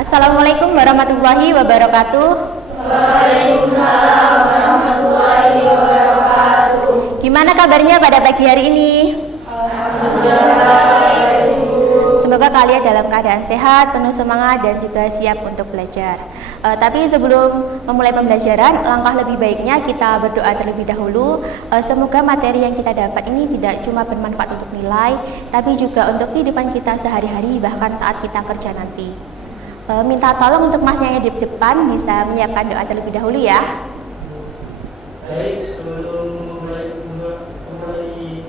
Assalamualaikum warahmatullahi wabarakatuh. Waalaikumsalam warahmatullahi wabarakatuh. Gimana kabarnya pada pagi hari ini? Alhamdulillah. Semoga kalian dalam keadaan sehat, penuh semangat, dan juga siap untuk belajar. Tapi sebelum memulai pembelajaran, langkah lebih baiknya kita berdoa terlebih dahulu. Semoga materi yang kita dapat ini tidak cuma bermanfaat untuk nilai, tapi juga untuk kehidupan kita sehari-hari, bahkan saat kita kerja nanti. Minta tolong untuk masnya yang di depan bisa menyiapkan doa terlebih dahulu ya. Baik, sebelum memulai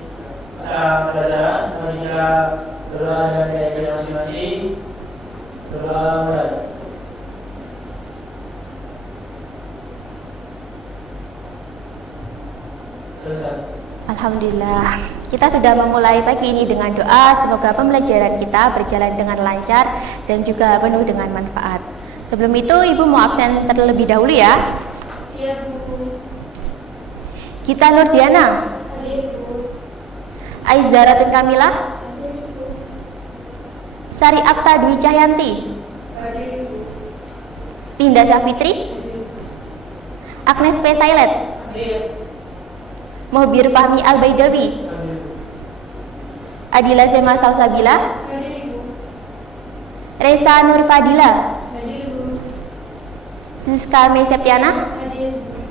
pelajaran, marilah berdoa dari ajar masing-masing. Berdoa mulai. Selesai. Alhamdulillah, kita sudah memulai pagi ini dengan doa. Semoga pembelajaran kita berjalan dengan lancar dan juga penuh dengan manfaat. Sebelum itu, Ibu mau absen terlebih dahulu ya. Iya, Bu. Gita Nurdiana, Hadir, Bu. Aizaratun Kamilah, Hadir, Bu. Sari Akta Dwi Cahyanti, Hadir, Bu. Tinda Syafitri, Agnes P. Sailet, Hadir. Mohbir Fahmi Al-Baidawi, Adila Sema Salsabila, Hadir, Bu. Reza Nur Fadila, Hadir, Bu. Siska Mei Septiana, Hadir, Bu.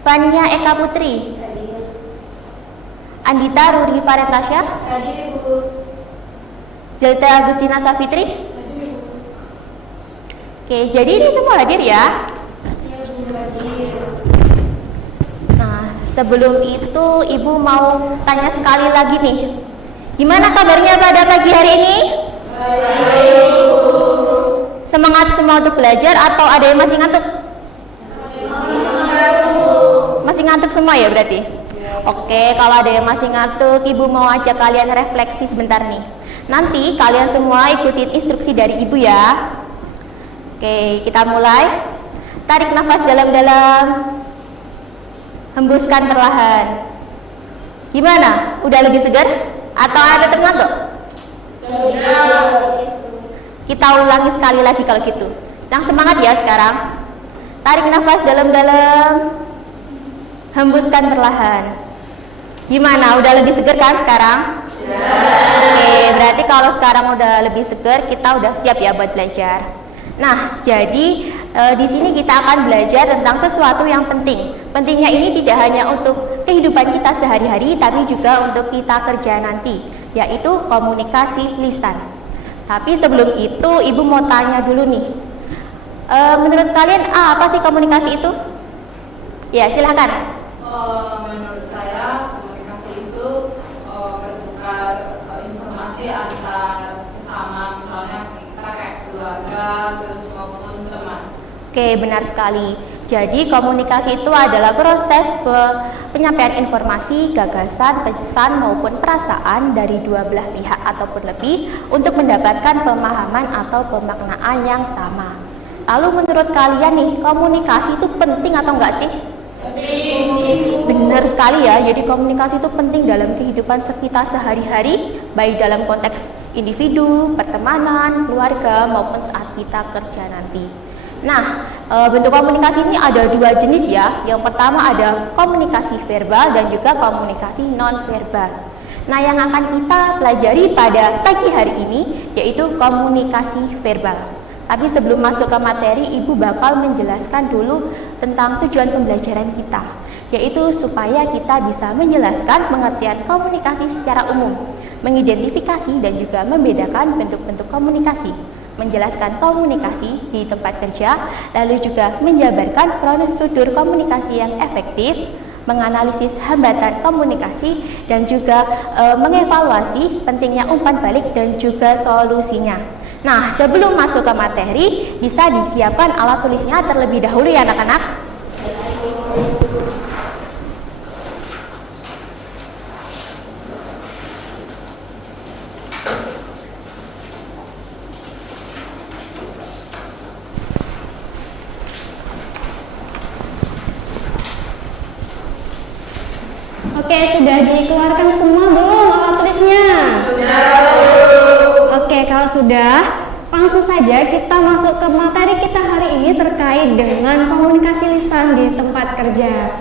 Fania Eka Putri, Hadir. Andita Ruri Faretasya, Hadir, Bu. Jelta Agustina Safitri. Hadir, Bu. Oke, jadi ini semua hadir ya. Iya, Bu. Hadir. Nah, sebelum itu Ibu mau tanya sekali lagi nih. Gimana kabarnya pada pagi hari ini? Baik, Bu. Semangat semua untuk belajar atau ada yang masih ngantuk? Masih ngantuk semua ya berarti? Oke, kalau ada yang masih ngantuk, Ibu mau ajak kalian refleksi sebentar nih. Nanti kalian semua ikutin instruksi dari Ibu ya. Oke, kita mulai. Tarik nafas dalam-dalam. Hembuskan perlahan. Gimana? Udah lebih segar? Atau ada terngantuk? Kita ulangi sekali lagi kalau gitu. Yang semangat ya sekarang. Tarik nafas dalam-dalam. Hembuskan perlahan. Gimana? Udah lebih segar kan sekarang? Oke, berarti kalau sekarang udah lebih segar, kita udah siap ya buat belajar. Nah, jadi di sini kita akan belajar tentang sesuatu yang penting. Pentingnya ini tidak hanya untuk kehidupan kita sehari-hari, tapi juga untuk kita kerja nanti, yaitu komunikasi lisan. Tapi sebelum itu, Ibu mau tanya dulu nih. Menurut kalian apa sih komunikasi itu? Ya, silahkan. Menurut saya komunikasi itu bertukar informasi antar sesama, misalnya kita kayak keluarga terus maupun teman. Oke, benar sekali. Jadi komunikasi itu adalah proses penyampaian informasi, gagasan, pesan maupun perasaan dari dua belah pihak ataupun lebih untuk mendapatkan pemahaman atau pemaknaan yang sama. Lalu menurut kalian nih, komunikasi itu penting atau enggak sih? Benar sekali ya, jadi komunikasi itu penting dalam kehidupan kita sehari-hari, baik dalam konteks individu, pertemanan, keluarga, maupun saat kita kerja nanti. Nah, bentuk komunikasi ini ada dua jenis ya. Yang pertama ada komunikasi verbal dan juga komunikasi non-verbal. Nah, yang akan kita pelajari pada pagi hari ini yaitu komunikasi verbal. Tapi sebelum masuk ke materi, Ibu bakal menjelaskan dulu tentang tujuan pembelajaran kita, yaitu supaya kita bisa menjelaskan pengertian komunikasi secara umum, mengidentifikasi dan juga membedakan bentuk-bentuk komunikasi, menjelaskan komunikasi di tempat kerja, lalu juga menjabarkan prosedur komunikasi yang efektif, menganalisis hambatan komunikasi, dan juga mengevaluasi pentingnya umpan balik dan juga solusinya. Nah, sebelum masuk ke materi, bisa disiapkan alat tulisnya terlebih dahulu ya anak-anak. Oke, sudah dikeluarkan semua belum alat tulisnya? Oke, kalau sudah, langsung saja kita masuk ke materi kita hari ini terkait dengan komunikasi lisan di tempat kerja.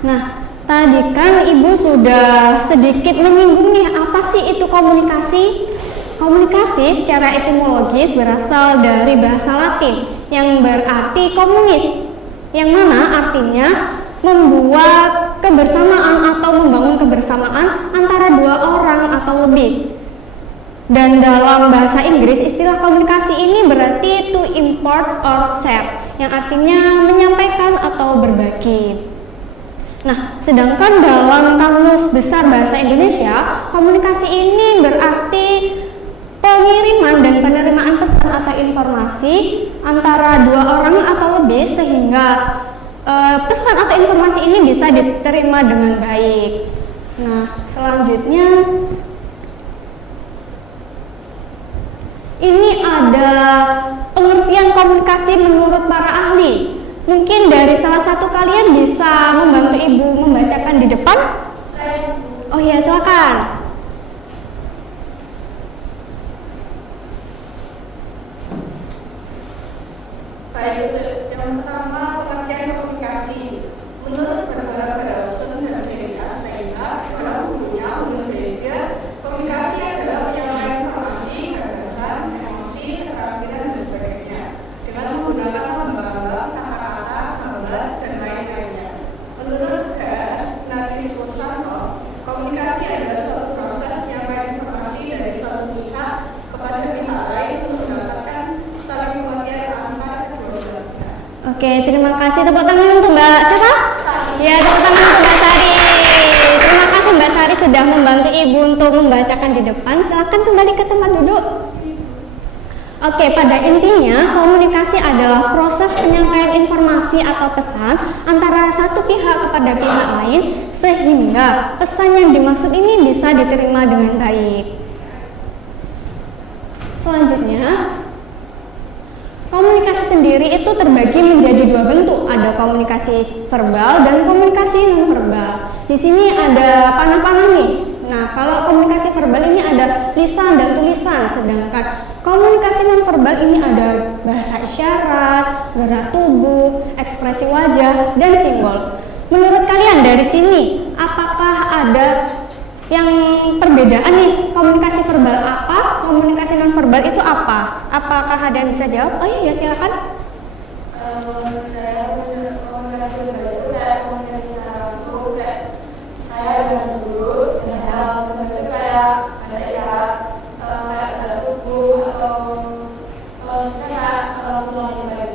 Nah, tadi kan Ibu sudah sedikit menyinggung nih, apa sih itu komunikasi? Komunikasi secara etimologis berasal dari bahasa Latin yang berarti komunis, yang mana artinya membuat kebersamaan atau membangun kebersamaan antara dua orang atau lebih. Dan dalam bahasa Inggris istilah komunikasi ini berarti to impart or share, yang artinya menyampaikan atau berbagi. Nah, sedangkan dalam Kamus Besar Bahasa Indonesia, komunikasi ini berarti pengiriman dan penerimaan pesan atau informasi antara dua orang atau lebih sehingga pesan atau informasi ini bisa diterima dengan baik. Nah, selanjutnya ini ada pengertian komunikasi menurut para ahli. Mungkin dari salah satu kalian bisa membantu Ibu membacakan di depan? Oh iya, silakan. Baik, yang pertama pengertian komunikasi. Menurut Barbara Bradson dan Media Stella, dalam bukunya menurut media, komunikasi adalah penyampaian informasi, gagasan, emosi, keterampilan dan sebagainya dengan menggunakan lembaga, kata-kata, gambar, dan lain-lainnya. Menurut Nati Susanto, komunikasi adalah suatu proses penyampaian informasi dari satu pihak kepada pihak lain untuk mendapatkan saling pengertian antar kedua belah pihak. Oke, terima kasih. Tepuk tangan untuk Mbak siapa? Ya, tepuk tangan untuk Mbak Sari. Terima kasih Mbak Sari sudah membantu Ibu untuk membacakan di depan. Silakan kembali ke tempat duduk. Oke, pada intinya komunikasi adalah proses penyampaian informasi atau pesan antara satu pihak kepada pihak lain sehingga pesan yang dimaksud ini bisa diterima dengan baik. Selanjutnya, komunikasi sendiri itu terbagi menjadi dua bentuk, ada komunikasi verbal dan komunikasi non verbal. Di sini ada panah-panah nih. Nah, kalau komunikasi verbal ini ada lisan dan tulisan, sedangkan komunikasi non verbal ini ada bahasa isyarat, gerak tubuh, ekspresi wajah, dan simbol. Menurut kalian dari sini, apakah ada yang perbedaan nih? Komunikasi verbal apa? Komunikasi non verbal itu apa? Apakah ada yang bisa jawab? Oh iya, silakan. Menurut saya komunikasi verbal itu kayak komunikasi secara langsung, kayak saya dengan guru, sedangkan non verbal itu kayak bahasa isyarat, kayak gerak tubuh atau kayak pulang baik.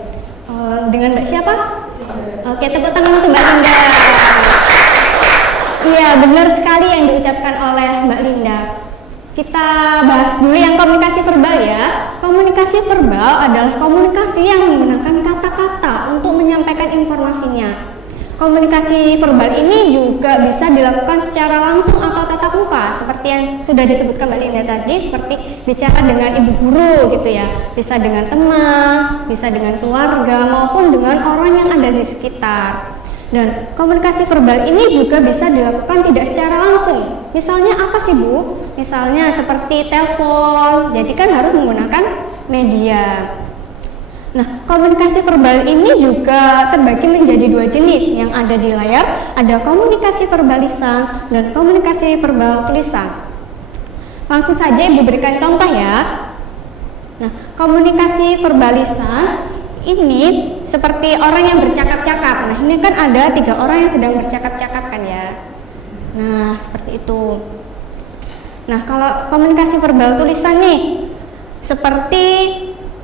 Dengan Mbak siapa? Oke, tepuk tangan untuk Mbak Linda. Iya, benar sekali yang diucapkan oleh Mbak Linda. Kita bahas dulu yang komunikasi verbal ya. Komunikasi verbal adalah komunikasi yang menggunakan kata-kata untuk menyampaikan informasinya. Komunikasi verbal ini juga bisa dilakukan secara langsung atau tatap muka, seperti yang sudah disebutkan Mbak Linda tadi, seperti bicara dengan ibu guru gitu ya, bisa dengan teman, bisa dengan keluarga, maupun dengan orang yang ada di sekitar. Dan komunikasi verbal ini juga bisa dilakukan tidak secara langsung. Misalnya apa sih Bu? Misalnya seperti telepon, jadi kan harus menggunakan media. Nah, komunikasi verbal ini juga terbagi menjadi dua jenis yang ada di layar, ada komunikasi verbal lisan dan komunikasi verbal tulisan. Langsung saja Ibu berikan contoh ya. Nah, komunikasi verbal lisan ini seperti orang yang bercakap-cakap. Nah, ini kan ada 3 orang yang sedang bercakap-cakap kan ya. Nah, seperti itu. Nah, kalau komunikasi verbal tulisan nih seperti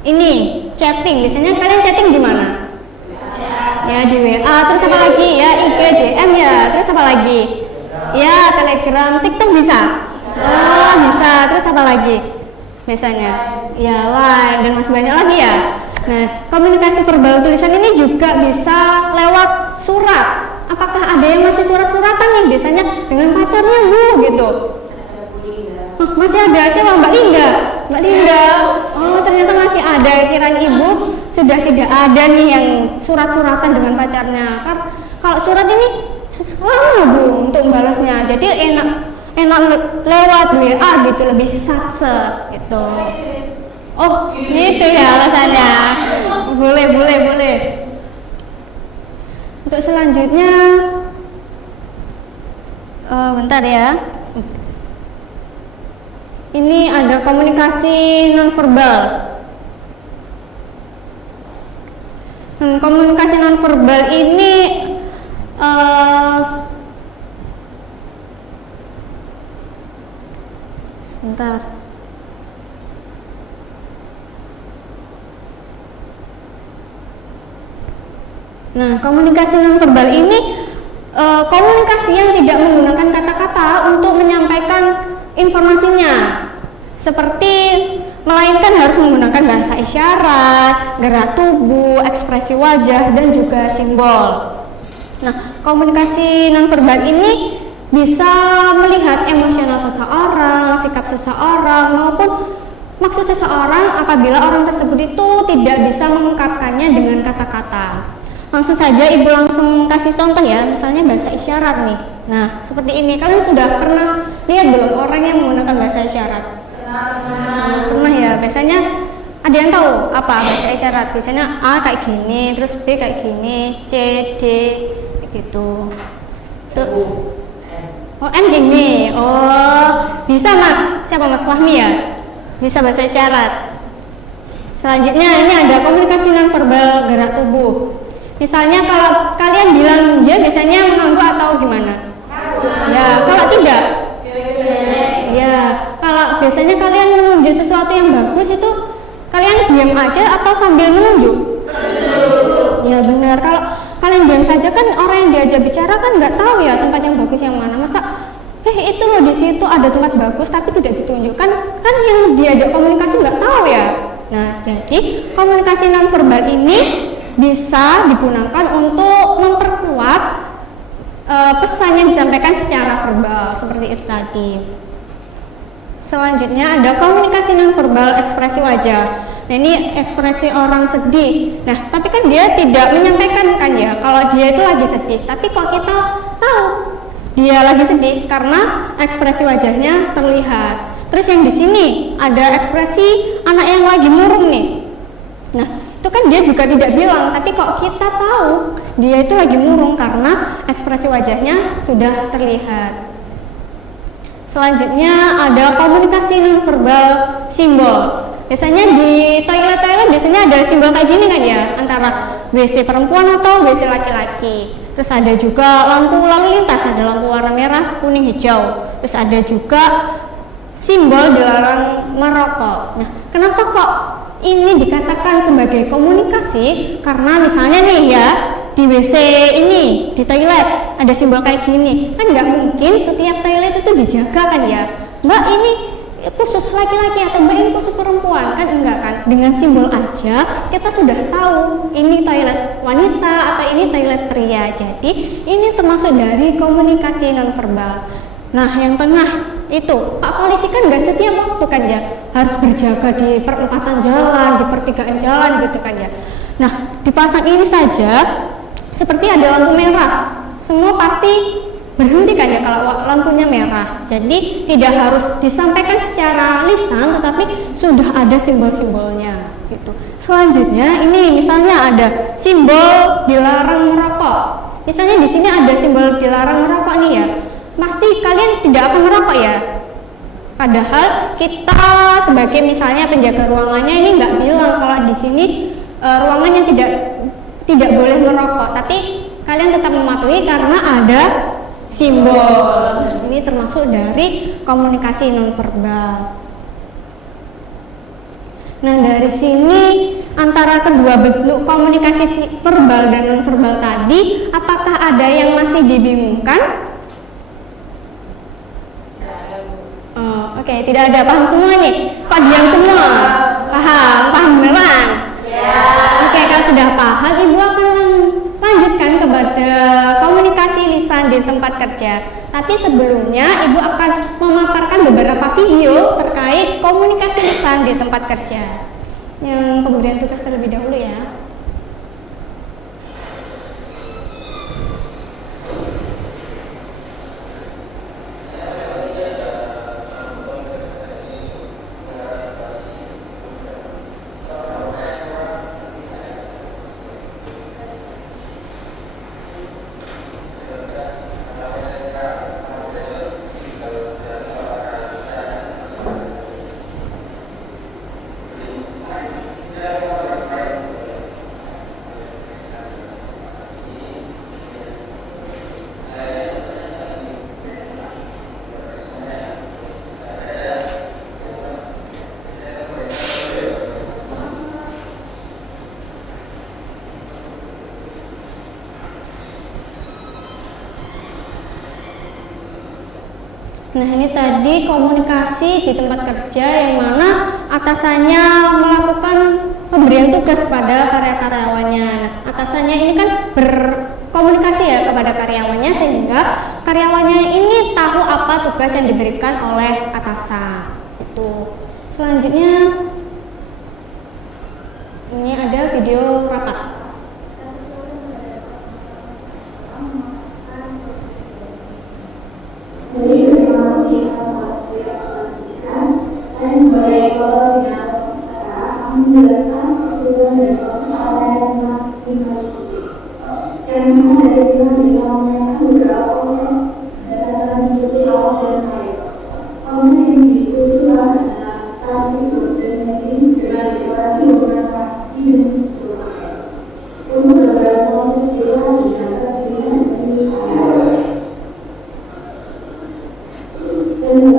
ini, chatting. Biasanya kalian chatting di mana? Ya, di WA. Terus apa lagi? Ya, IG, DM ya. Terus apa lagi? Ya, Telegram, TikTok bisa? Oh, bisa. Terus apa lagi? Biasanya? Ya, Line dan masih banyak lagi ya. Nah, komunikasi verbal tulisan ini juga bisa lewat surat. Apakah ada yang masih surat-suratan nih? Biasanya dengan pacarnya Bu gitu. Oh, masih ada. Siapa? Mbak Linda. Mbak Linda. Oh, ternyata masih ada. Kirain Ibu sudah tidak ada nih yang surat-suratan dengan pacarnya. Kalau surat ini lama Bu untuk membalasnya. Jadi enak enak lewat WA gitu, lebih satset gitu. Oh gitu ya alasannya. Boleh. Untuk selanjutnya bentar ya. Ini ada komunikasi nonverbal. Komunikasi nonverbal ini sebentar. Nah, komunikasi nonverbal ini komunikasi yang tidak menggunakan kata-kata untuk menyampaikan informasinya, seperti melainkan harus menggunakan bahasa isyarat, gerak tubuh, ekspresi wajah, dan juga simbol. Nah, komunikasi nonverbal ini bisa melihat emosional seseorang, sikap seseorang, maupun maksud seseorang apabila orang tersebut itu tidak bisa mengungkapkannya dengan kata-kata. Langsung saja Ibu langsung kasih contoh ya, misalnya bahasa isyarat nih. Nah, seperti ini. Kalian sudah pernah lihat belum orang yang menggunakan bahasa isyarat? Pernah ya. Biasanya ada yang tahu apa bahasa isyarat? Biasanya A kayak gini, terus B kayak gini, C, D kayak gitu. Tuh. Oh, N gini. Oh, bisa Mas. Siapa Mas Fahmi ya? Bisa bahasa isyarat. Selanjutnya ini ada komunikasi nonverbal gerak tubuh. Misalnya kalau kalian bilang ya biasanya mengangguk atau gimana? Ya, kalau tidak? Ya, kalau biasanya kalian menunjuk sesuatu yang bagus itu kalian diam aja atau sambil menunjuk? Ya benar, kalau kalian diam saja kan orang yang diajak bicara kan nggak tahu ya tempat yang bagus yang mana. Masa itu loh di situ ada tempat bagus tapi tidak ditunjukkan, kan yang diajak komunikasi nggak tahu ya. Nah, jadi komunikasi nonverbal ini bisa digunakan untuk memperkuat pesan yang disampaikan secara verbal seperti itu tadi. Selanjutnya ada komunikasi nonverbal ekspresi wajah. Nah, ini ekspresi orang sedih. Nah, tapi kan dia tidak menyampaikan kan ya kalau dia itu lagi sedih. Tapi kok kita tahu dia lagi sedih karena ekspresi wajahnya terlihat. Terus yang di sini ada ekspresi anak yang lagi murung nih. Nah, itu kan dia juga tidak bilang, tapi kok kita tahu dia itu lagi murung karena ekspresi wajahnya sudah terlihat. Selanjutnya ada komunikasi nonverbal simbol. Biasanya di toilet biasanya ada simbol kayak gini kan ya, antara WC perempuan atau WC laki-laki. Terus ada juga lampu lalu lintas, ada lampu warna merah, kuning, hijau. Terus ada juga simbol dilarang merokok. Nah, kenapa kok ini dikatakan sebagai komunikasi? Karena misalnya nih ya, di WC ini, di toilet ada simbol kayak gini, kan nggak mungkin setiap toilet itu dijaga kan ya, Mbak ini khusus laki-laki atau Mbak ini khusus perempuan, kan enggak kan. Dengan simbol aja kita sudah tahu ini toilet wanita atau ini toilet pria. Jadi ini termasuk dari komunikasi nonverbal. Nah, yang tengah itu Pak polisi kan nggak setiap waktu kan ya harus berjaga di perempatan jalan, di pertigaan jalan gitu kan ya. Nah, dipasang ini saja seperti ada lampu merah, semua pasti berhenti kan ya kalau lampunya merah. Jadi tidak harus disampaikan secara lisan, tetapi sudah ada simbol-simbolnya gitu. Selanjutnya ini misalnya ada simbol dilarang merokok. Misalnya di sini ada simbol dilarang merokok nih ya. Pasti kalian tidak akan merokok ya. Padahal kita sebagai misalnya penjaga ruangannya ini nggak bilang kalau di sini ruangannya tidak boleh merokok, tapi kalian tetap mematuhi karena ada simbol. Ini termasuk dari komunikasi nonverbal. Nah, dari sini antara kedua bentuk komunikasi verbal dan nonverbal tadi, apakah ada yang masih dibingungkan? Oke, tidak ada. Paham semua nih? Kok diam semua? Paham beneran? Ya. Oke, kalau sudah paham, Ibu akan lanjutkan kepada komunikasi lisan di tempat kerja. Tapi sebelumnya Ibu akan memaparkan beberapa video terkait komunikasi lisan di tempat kerja. Yang pemberian tugas terlebih dahulu ya. Nah, ini tadi komunikasi di tempat kerja yang mana atasannya melakukan pemberian tugas kepada karyawannya. Nah, atasannya ini kan berkomunikasi ya kepada karyawannya sehingga karyawannya ini tahu apa tugas yang diberikan oleh atasan. Itu. Selanjutnya ini ada video rapat. Jadi terima kasih saya sebagai koordinator akan menjelaskan keseluruhan dari persoalan yang dari Tuhan disampaikan beberapa proses berdasarkan diskusi awal dan akhir. Proses yang didiskusikan adalah transisi berkoordinasi dengan deklarasi beberapa ide untuk beberapa proses deklarasi dan pilihan dari akhir. Untuk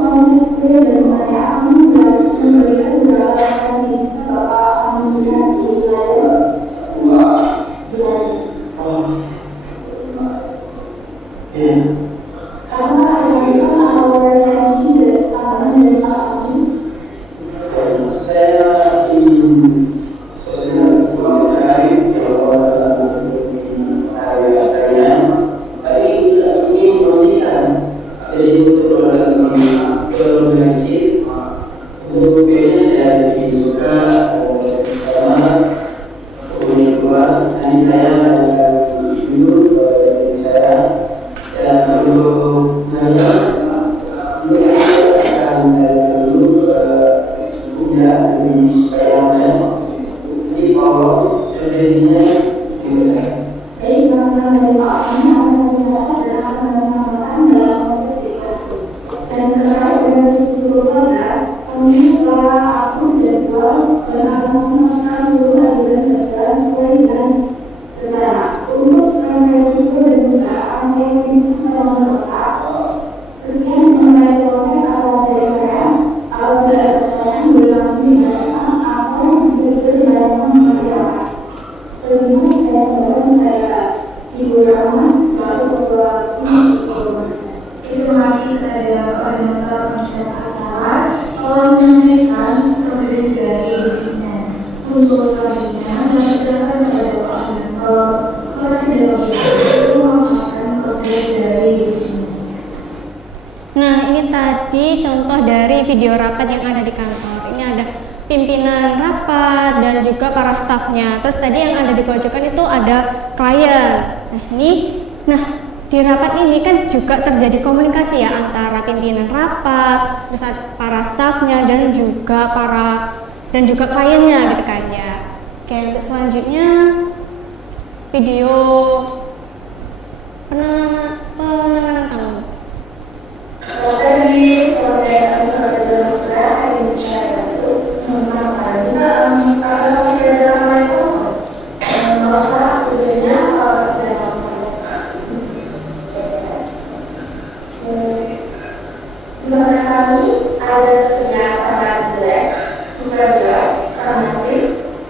proses dan saya akan memberikan beberapa referensi Bapak akan melihat di layar. Karena ada awal referensi dari Pak Agus. Saya ingin sebenarnya mengenai tapi ingin memastikan sesi berorganisasi untuk kayaknya saya lebih suka karena kedua tadi saya dulu dari saya dan untuk nanya ini akan dulu punya lebih supaya ini kalau referensinya bisa. Jadi karena dari Pak Agus akan menjelaskan dan akan menambahkan dalam proses deklarasi. Dan terkait dengan sisi keluarga, kami para aku dan jual dan akan menggunakan seluruh ajudan kerja sesuai dengan rencana. Untuk referensi dan juga angka yang dalam letak. Sekian mengenai proses awal dari saya. Apabila ada pertanyaan boleh langsung ditanyakan atau bisa ditanyakan masyarakat. Sebelumnya saya mohon saya Ibu Rama selalu ketua Terima kasih kepada koordinator pusat acara telah menyampaikan progres dari bisnisnya. Untuk selanjutnya, saya silakan kepada koordinator kelas itu mengatakan progres dari bisnisnya. Nah, ini tadi contoh dari video rapat yang ada di kantor. Ini ada pimpinan rapat dan juga para stafnya. Terus tadi yang ada di pojokan itu ada klien. Nah, di rapat ini kan juga terjadi komunikasi ya antara pimpinan rapat, terus para stafnya dan juga kliennya gitu kan ya. Oke, untuk selanjutnya video penanganan tamu. Tadi sore kami adalah sudah hari saya itu mengatakan kalau masih ada ramai kosong, maka sebenarnya kalau sudah Bahkan kami ada setiap para jelek, bekerja, sama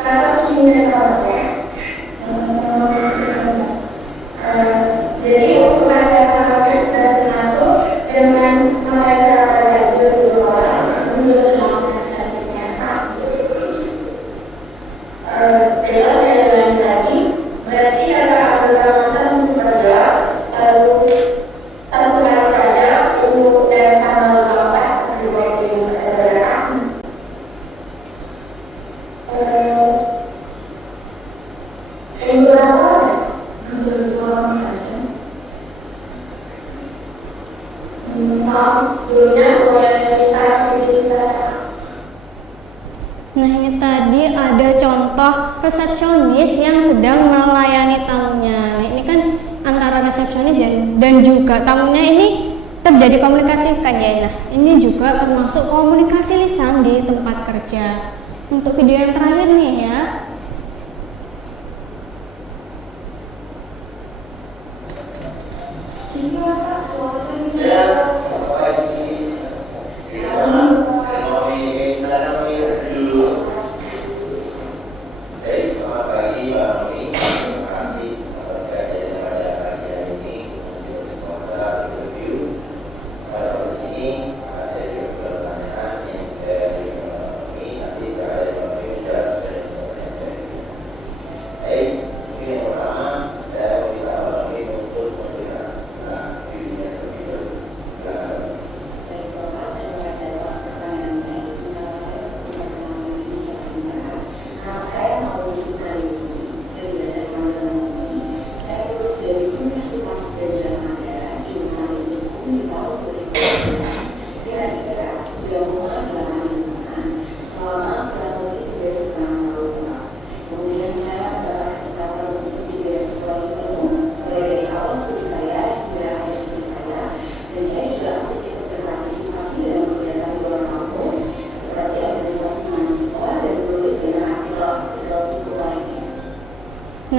kalau kini orangnya. Jadi ukuran data sudah termasuk dengan mereka pada 22 orang untuk melakukan selanjutnya. Jelas saya ulangi lagi, berarti ada anggota masa untuk bekerja, lalu satu hari saja untuk dari tanggal 8 sampai 20 September. Untuk apa? Untuk 2 orang saja. Maaf, sebelumnya boleh minta aktivitas. Nah, ini tadi ada contoh resepsionis yang sedang melayani tamunya. Nah, ini kan antara resepsionis dan juga tamunya ini terjadi komunikasi kan ya. Nah, ini juga termasuk komunikasi lisan di tempat kerja. Untuk video yang terakhir nih ya. Siswa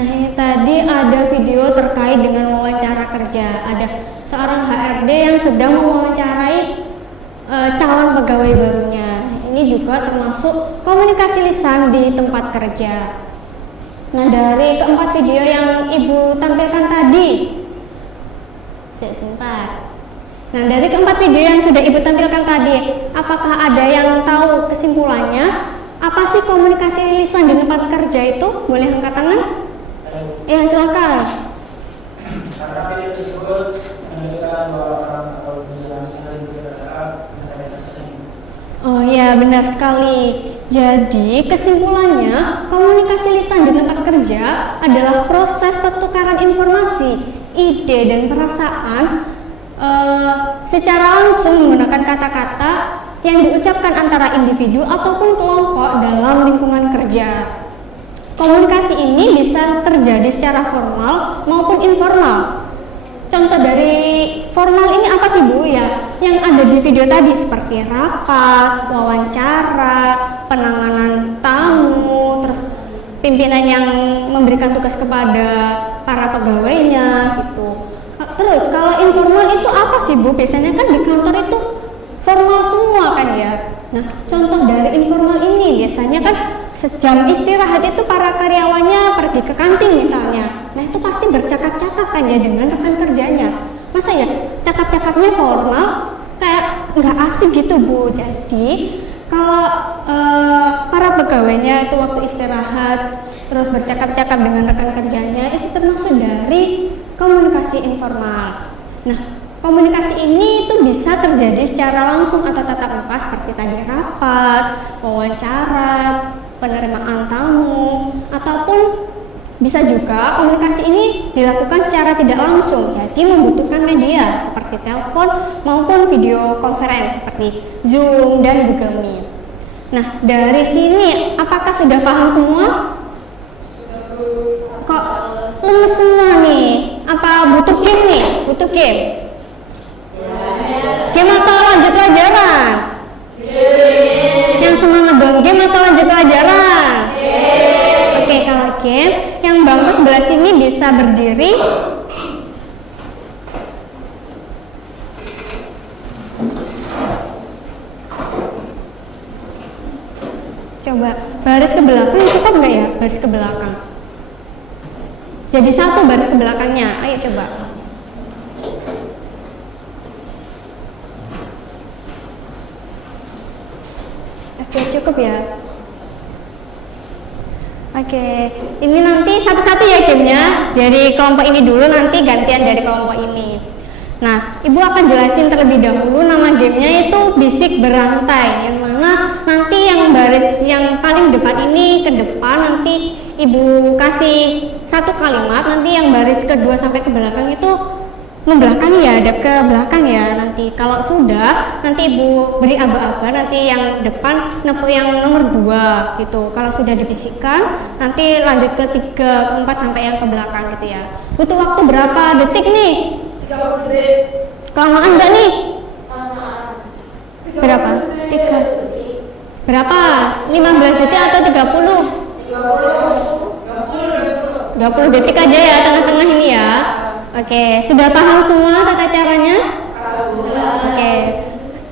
Nah, ini tadi ada video terkait dengan wawancara kerja. Ada seorang HRD yang sedang mewawancarai calon pegawai barunya. Ini juga termasuk komunikasi lisan di tempat kerja. Nah, dari keempat video yang Ibu tampilkan tadi, sebentar. Nah, dari keempat video yang sudah Ibu tampilkan tadi, apakah ada yang tahu kesimpulannya? Apa sih komunikasi lisan di tempat kerja itu? Boleh angkat tangan? Ya, silakan. Karena video tersebut menunjukkan bahwa orang atau yang sedang bercakap mengenai asing. Oh ya, benar sekali. Jadi kesimpulannya, komunikasi lisan di tempat kerja adalah proses pertukaran informasi, ide dan perasaan secara langsung menggunakan kata-kata yang diucapkan antara individu ataupun kelompok dalam lingkungan kerja. Komunikasi ini bisa terjadi secara formal maupun informal. Contoh dari formal ini apa sih Bu ya? Yang ada di video tadi seperti rapat, wawancara, penanganan tamu, terus pimpinan yang memberikan tugas kepada para pegawainya gitu. Terus kalau informal itu apa sih Bu? Biasanya kan di kantor itu formal semua kan ya. Nah, contoh dari informal ini biasanya kan sejam istirahat itu para karyawannya pergi ke kantin misalnya. Nah, itu pasti bercakap-cakap kan ya dengan rekan kerjanya. Masa ya cakap-cakapnya formal kayak nggak asik gitu Bu. Jadi kalau para pegawainya itu waktu istirahat terus bercakap-cakap dengan rekan kerjanya, itu termasuk dari komunikasi informal. Nah, komunikasi ini itu bisa terjadi secara langsung atau tatap muka seperti tadi rapat, wawancara, penerimaan tamu, ataupun bisa juga komunikasi ini dilakukan secara tidak langsung, jadi membutuhkan media seperti telepon maupun video conference seperti Zoom dan Google Meet. Nah, dari sini apakah sudah paham semua? Kok lemes semua nih? Apa butuh game nih? Butuh game? Game atau lanjut pelajaran? Yang semangat dong, game atau lanjut pelajaran? Oke, kalau game, yang bangku sebelah sini bisa berdiri. Coba baris ke belakang, cukup nggak ya baris ke belakang? Jadi satu baris ke belakangnya, ayo coba. Oke, cukup ya. Oke, ini nanti satu-satu ya gamenya. Dari kelompok ini dulu, nanti gantian dari kelompok ini. Nah, Ibu akan jelasin terlebih dahulu nama gamenya itu bisik berantai. Yang mana nanti yang baris yang paling depan ini ke depan, nanti Ibu kasih satu kalimat, nanti yang baris kedua sampai ke belakang itu membelakangi ya, hadap ke belakang ya nanti. Kalau sudah, nanti Ibu beri aba-aba, nanti yang depan nepuk yang nomor 2 gitu. Kalau sudah dibisikkan, nanti lanjut ke 3, ke 4 sampai yang ke belakang gitu ya. Butuh waktu berapa detik nih? 30 detik. Kelamaan enggak nih? Berapa? 3. Berapa? 15 detik atau 30? 20 detik aja ya, tengah-tengah ini ya. Oke, sudah paham semua tata caranya? Oke.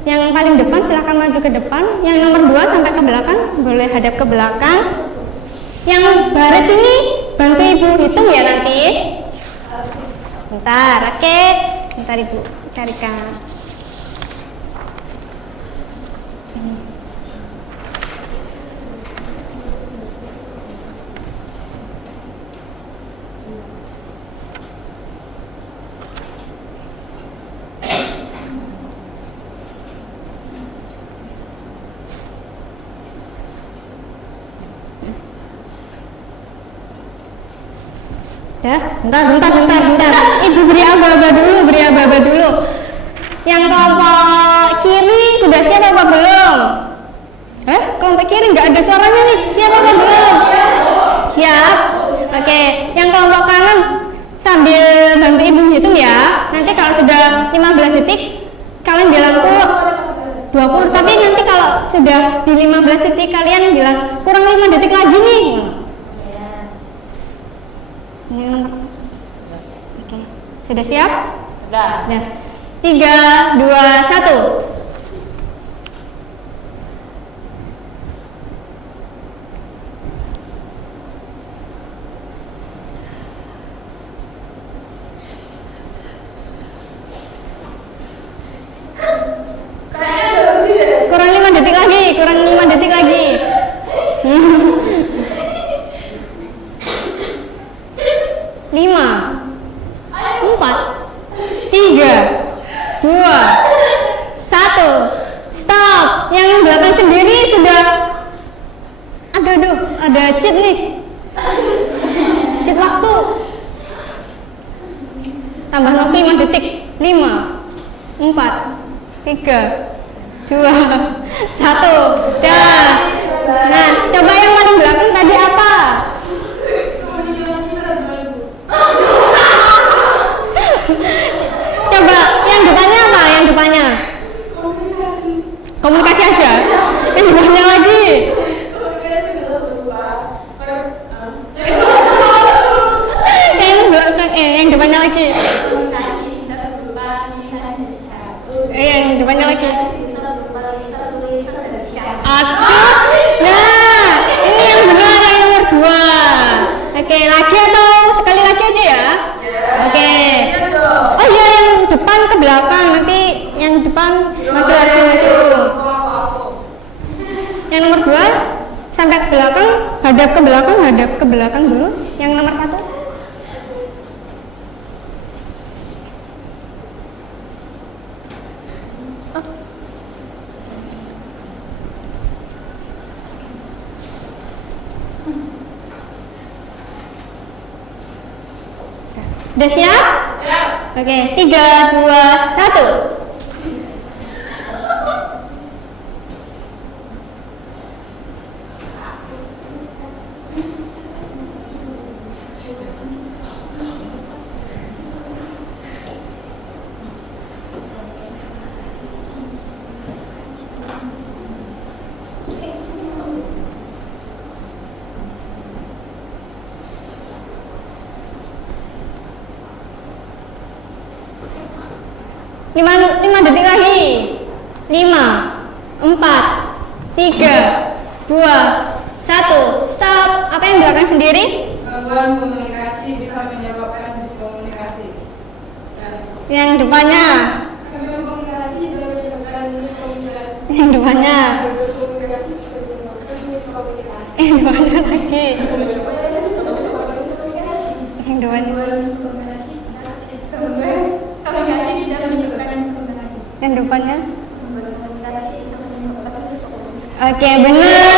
Yang paling depan silakan maju ke depan. Yang nomor 2 sampai ke belakang, boleh hadap ke belakang. Yang baris ini bantu Ibu hitung ya nanti. Bentar, oke. Bentar Ibu carikan. Ya, bentar. Ibu beri aba-aba dulu, Yang kelompok kiri sudah siap apa belum? Kelompok kiri nggak ada suaranya nih. Siap apa belum? Siap. Oke, yang kelompok kanan sambil bantu Ibu hitung ya. Nanti kalau sudah 15 detik, kalian bilang tuh 20. Tapi nanti kalau sudah di 15 detik kalian bilang kurang 5 detik lagi nih. Ini nomor. Oke. Sudah siap? Sudah. Nah. 3, 2, 1. Kurang 5 detik lagi, kurang 5 detik lagi. 5, 4, 3, 2, 1, stop. Yang belakang sendiri sudah ada cheat nih, cheat waktu. Tambah Noki 5 detik. 5, 4, 3, 2, 1. Dah. Nah, coba yang paling belakang tadi apa? Coba yang depannya apa? Yang depannya? Komunikasi aja. Yang depannya lagi. Yang belakang, yang depannya lagi. Komunikasi bisa berupa lisan dan isyarat. Yang depannya lagi. Bisa berupa lisan, tulisan dan isyarat. Aduh. Nah, ini yang benar yang nomor 2. Oke, lagi atau sekali lagi aja ya? Oke. Oh iya, yang depan ke belakang, nanti yang depan maju. Yang nomor 2 sampai ke belakang, hadap ke belakang dulu. Yang nomor 1. Udah siap? Siap. Oke, 3, 2, 1. Lima detik lagi. 5, 4, 3, 2, 1. Stop. Apa yang belakang sendiri? Gangguan komunikasi bisa menyebabkan diskomunikasi. Yang depannya? Gangguan komunikasi bisa menyebabkan miskomunikasi. Yang depannya? Gangguan komunikasi bisa menyebabkan miskomunikasi. Yang depannya lagi. Yang depannya? Miskomunikasi bisa komunikasi bisa menyebabkan miskomunikasi. Yang depannya? Komunikasi bisa menyebabkan miskomunikasi. Oke, benar.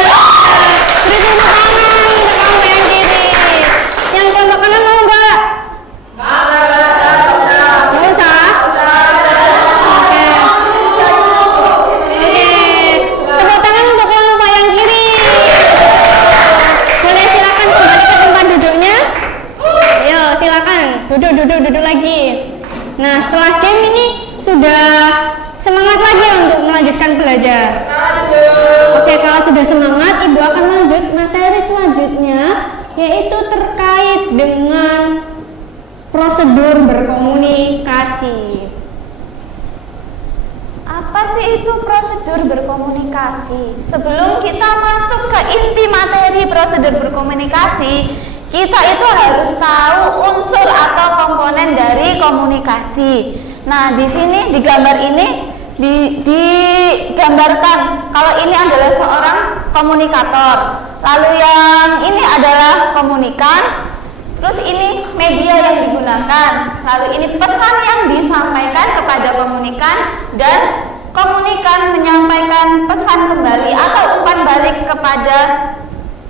Beri tepuk tangan untuk kelompok yang kiri. Yang kelompok kanan mau nggak? Nggak usah. Oke. Tepuk tangan untuk kelompok yang kiri. Boleh silakan kembali ke tempat duduknya. Ayo, silakan. Duduk lagi. Nah, setelah game ini sudah semangat lagi untuk melanjutkan belajar. Oke, kalau sudah semangat, Ibu akan lanjut materi selanjutnya, yaitu terkait dengan prosedur berkomunikasi. Apa sih itu prosedur berkomunikasi? Sebelum kita masuk ke inti materi prosedur berkomunikasi, kita itu harus tahu unsur atau komponen dari komunikasi. Nah, di sini di gambar ini digambarkan kalau ini adalah seorang komunikator, lalu yang ini adalah komunikan, terus ini media yang digunakan, lalu ini pesan yang disampaikan kepada komunikan, dan komunikan menyampaikan pesan kembali atau umpan balik kepada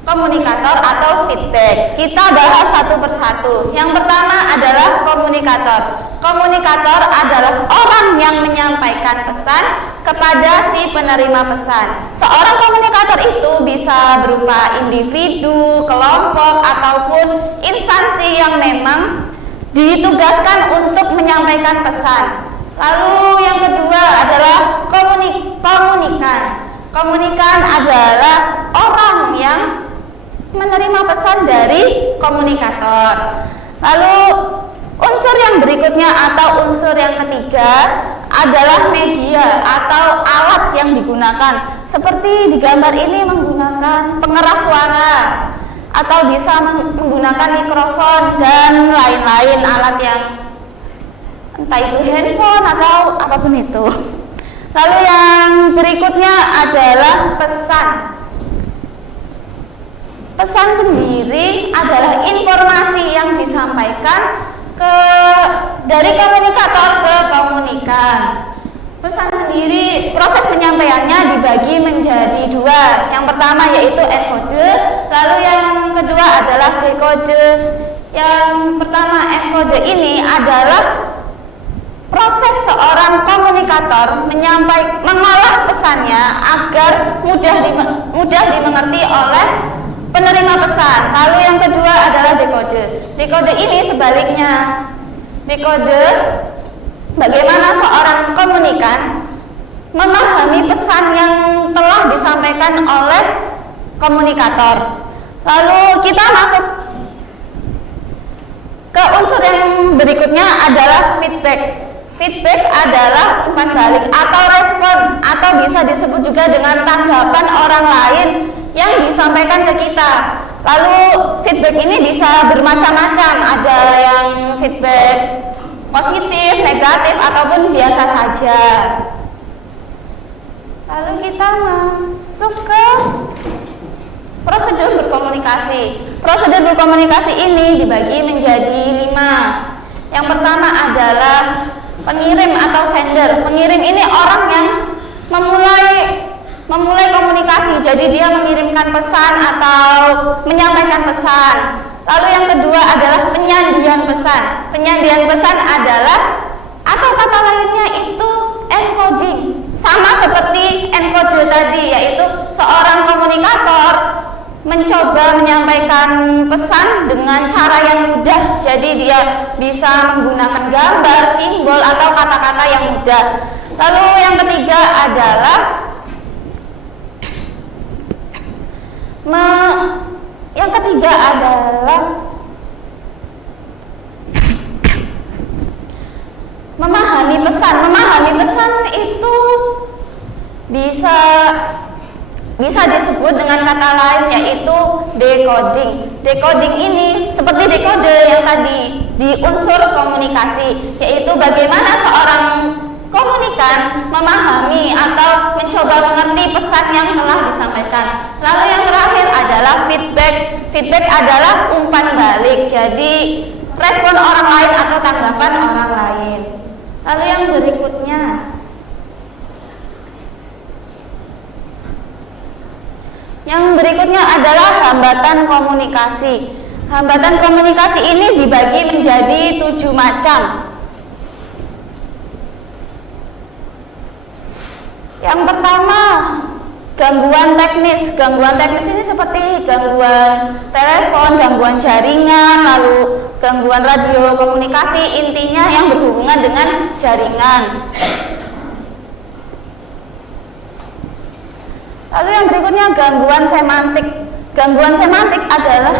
komunikator atau feedback. Kita bahas satu persatu. Yang pertama adalah komunikator. Komunikator adalah orang yang menyampaikan pesan kepada si penerima pesan. Seorang komunikator itu bisa berupa individu, kelompok, ataupun instansi yang memang ditugaskan untuk menyampaikan pesan. Lalu yang kedua adalah komunikan. Komunikan adalah orang yang menerima pesan dari komunikator. Lalu unsur yang berikutnya atau unsur yang ketiga adalah media atau alat yang digunakan. Seperti di gambar ini menggunakan pengeras suara atau bisa menggunakan mikrofon dan lain-lain alat yang entah itu handphone atau apapun itu. Lalu yang berikutnya adalah pesan. Pesan sendiri adalah informasi yang disampaikan dari komunikator ke komunikan. Pesan sendiri proses penyampaiannya dibagi menjadi dua. Yang pertama yaitu enkode, lalu yang kedua adalah dekode. Yang pertama enkode ini adalah proses seorang komunikator mengolah pesannya agar mudah dimengerti oleh penerima pesan. Lalu yang kedua adalah dekode. Dekode ini sebaliknya. Dekode bagaimana seorang komunikan memahami pesan yang telah disampaikan oleh komunikator. Lalu kita masuk ke unsur yang berikutnya adalah feedback. Feedback adalah umpan balik atau respon atau bisa disebut juga dengan tanggapan orang lain yang disampaikan ke kita. Lalu feedback ini bisa bermacam-macam, ada yang feedback positif, negatif ataupun biasa saja. Lalu kita masuk ke prosedur berkomunikasi. Prosedur berkomunikasi ini dibagi menjadi 5. Yang pertama adalah pengirim atau sender. Pengirim ini orang yang memulai komunikasi, jadi dia mengirimkan pesan atau menyampaikan pesan. Lalu yang kedua adalah penyandian pesan. Penyandian pesan adalah atau kata lainnya itu encoding. Sama seperti encode tadi, yaitu seorang komunikator mencoba menyampaikan pesan dengan cara yang mudah. Jadi dia bisa menggunakan gambar, simbol atau kata-kata yang mudah. Lalu yang ketiga adalah memahami pesan. Memahami pesan itu bisa disebut dengan kata lain yaitu decoding. Decoding ini seperti dekode yang tadi di unsur komunikasi, yaitu bagaimana seorang komunikan memahami atau mencoba mengerti pesan yang telah disampaikan. Lalu yang terakhir adalah feedback. Feedback adalah umpan balik, jadi respon orang lain atau tanggapan orang lain. Lalu yang berikutnya adalah hambatan komunikasi. Hambatan komunikasi ini dibagi menjadi 7 macam. Yang pertama, gangguan teknis. Gangguan teknis ini seperti gangguan telepon, gangguan jaringan, lalu gangguan radio komunikasi, intinya yang berhubungan dengan jaringan. Lalu yang berikutnya gangguan semantik. Gangguan semantik adalah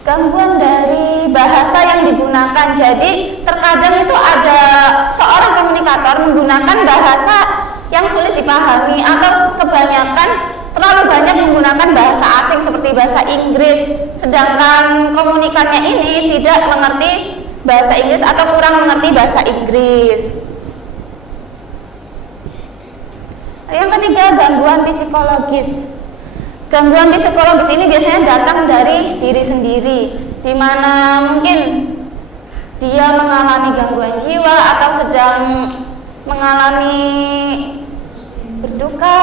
gangguan dari bahasa yang digunakan. Jadi terkadang itu ada seorang komunikator menggunakan bahasa yang sulit dipahami atau kebanyakan terlalu banyak menggunakan bahasa asing seperti bahasa Inggris, sedangkan komunikannya ini tidak mengerti bahasa Inggris atau kurang mengerti bahasa Inggris. Yang ketiga, gangguan psikologis. Gangguan psikologis ini biasanya datang dari diri sendiri, di mana mungkin dia mengalami gangguan jiwa atau sedang mengalami berduka,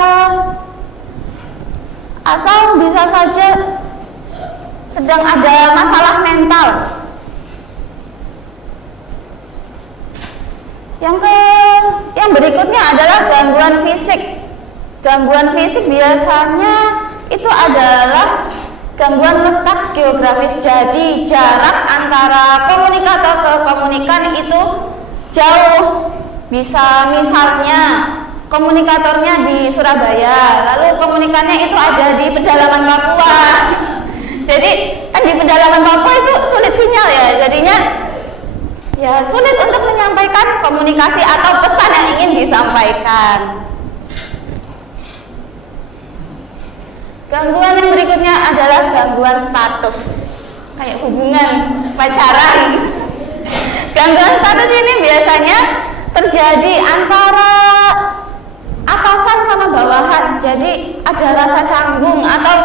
atau bisa saja sedang ada masalah mental. Yang berikutnya adalah gangguan fisik. Gangguan fisik biasanya itu adalah gangguan letak geografis. Jadi jarak antara komunikator ke komunikan itu jauh. Bisa misalnya komunikatornya di Surabaya, lalu komunikannya itu ada di pedalaman Papua. Jadi kan di pedalaman Papua itu sulit sinyal ya, jadinya sulit untuk menyampaikan komunikasi atau pesan yang ingin disampaikan. Gangguan yang berikutnya adalah gangguan status, kayak hubungan pacaran. Gangguan status ini biasanya terjadi antara atasan sama bawahan, jadi ada rasa canggung, atau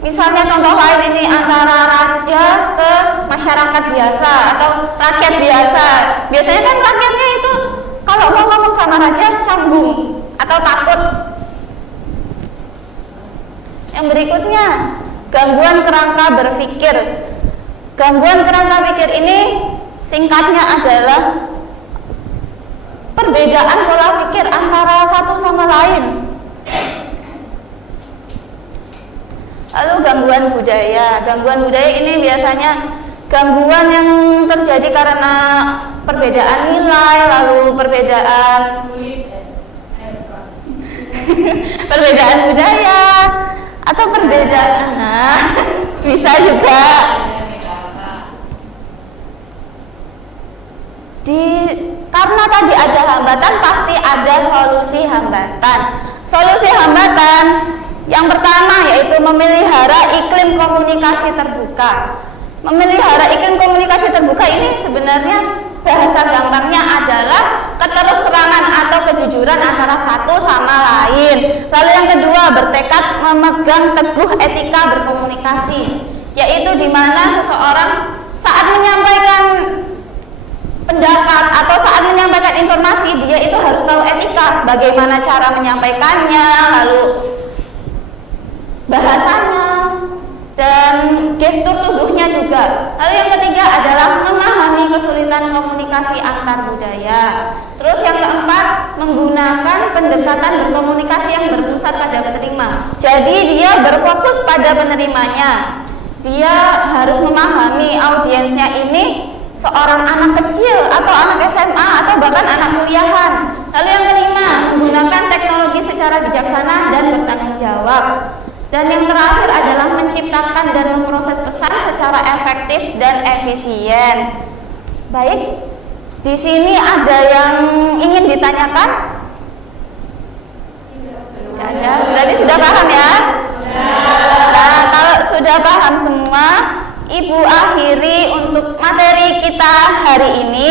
misalnya contoh lain ini antara raja ke masyarakat biasa atau rakyat biasa. Biasanya kan rakyatnya itu kalau mau ngomong sama raja canggung atau takut. Yang berikutnya, gangguan kerangka berpikir. Gangguan kerangka pikir ini singkatnya adalah perbedaan pola pikir antara satu sama lain. Lalu gangguan budaya. Gangguan budaya ini biasanya gangguan yang terjadi karena perbedaan nilai, lalu perbedaan budaya atau perbedaan bisa juga karena tadi ada hambatan, pasti ada solusi hambatan. Solusi hambatan yang pertama yaitu memelihara iklim komunikasi terbuka. Memelihara iklim komunikasi terbuka ini sebenarnya bahasa gampangnya adalah keterus-terangan atau kejujuran antara satu sama lain. Lalu yang kedua, bertekad memegang teguh etika berkomunikasi, yaitu di mana seseorang saat menyampaikan pendapat atau saat menyampaikan informasi, dia itu harus tahu etika, bagaimana cara menyampaikannya, lalu bahasanya, dan gestur tubuhnya juga. Lalu yang ketiga adalah memahami kesulitan komunikasi antar budaya. Terus yang keempat, menggunakan pendekatan berkomunikasi yang berpusat pada penerima. Jadi dia berfokus pada penerimanya. Dia harus memahami audiensnya ini seorang anak kecil atau anak SMA atau bahkan anak kuliahan. Lalu yang kelima, menggunakan teknologi secara bijaksana dan bertanggung jawab. Dan yang terakhir adalah menciptakan dan memproses pesan secara efektif dan efisien. Baik, di sini ada yang ingin ditanyakan? Tidak ada. Berarti sudah paham ya? Nah, kalau sudah paham semua, Ibu akhiri untuk materi kita hari ini.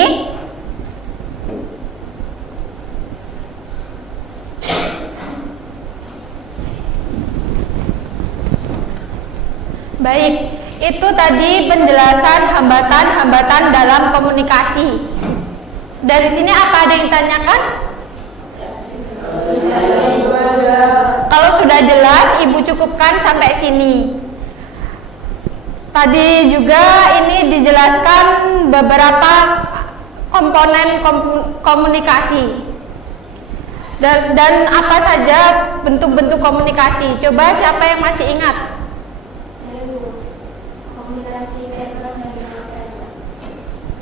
Baik, itu tadi penjelasan hambatan-hambatan dalam komunikasi. Dari sini apa ada yang ditanyakan? Kalau sudah jelas, Ibu cukupkan sampai sini. Tadi juga ini dijelaskan beberapa komponen komunikasi dan apa saja bentuk-bentuk komunikasi. Coba siapa yang masih ingat?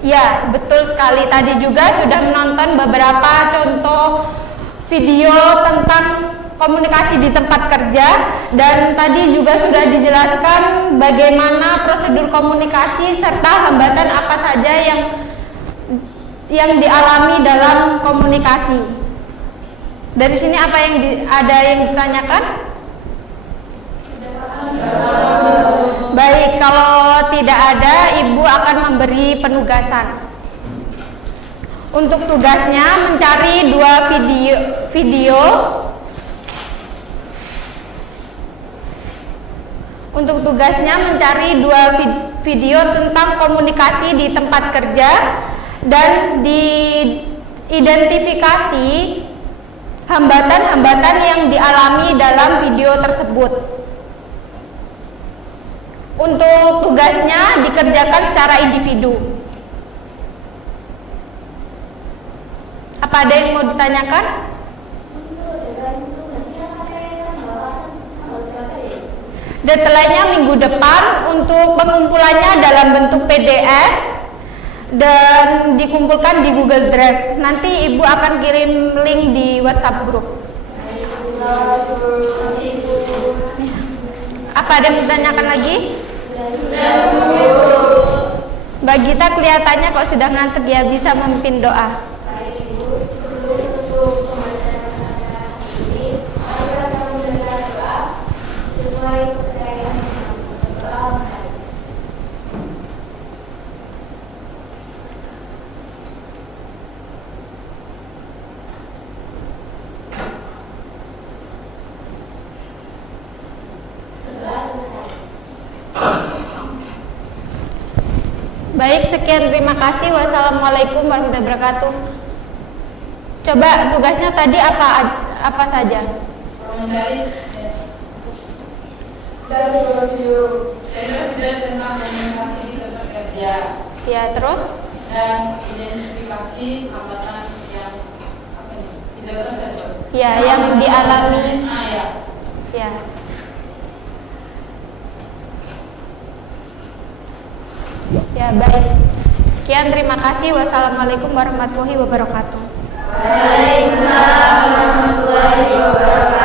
Ya, betul sekali. Tadi juga sudah menonton beberapa contoh video tentang komunikasi di tempat kerja, dan tadi juga sudah dijelaskan bagaimana prosedur komunikasi serta hambatan apa saja yang dialami dalam komunikasi. Dari sini apa yang ada yang ditanyakan? Baik, kalau tidak ada, Ibu akan memberi penugasan. Untuk tugasnya mencari dua video. Untuk tugasnya mencari dua video tentang komunikasi di tempat kerja dan diidentifikasi hambatan-hambatan yang dialami dalam video tersebut. Untuk tugasnya dikerjakan secara individu. Apa ada yang mau ditanyakan? Deadline-nya minggu depan. Untuk pengumpulannya dalam bentuk PDF dan dikumpulkan di Google Drive. Nanti Ibu akan kirim link di WhatsApp group. Apa ada yang ditanyakan lagi? Mbak Gita kelihatannya kok sudah ngantuk ya, bisa memimpin doa. Baik Ibu, sebelum menutup pembacaan acara ini, marilah kami mendengar doa sesuai kepercayaan Islam. Doa mari. Doa selesai. Baik, sekian, terima kasih. Wassalamualaikum warahmatullahi wabarakatuh. Coba tugasnya tadi apa saja? Dan review tentang komunikasi di tempat kerja Ya, terus? dan identifikasi hambatan yang tidak tersebut. Ya, yang dialami. Ya. Ya. Ya, baik. Sekian, terima kasih. Wassalamualaikum warahmatullahi wabarakatuh. Waalaikumsalam warahmatullahi wabarakatuh.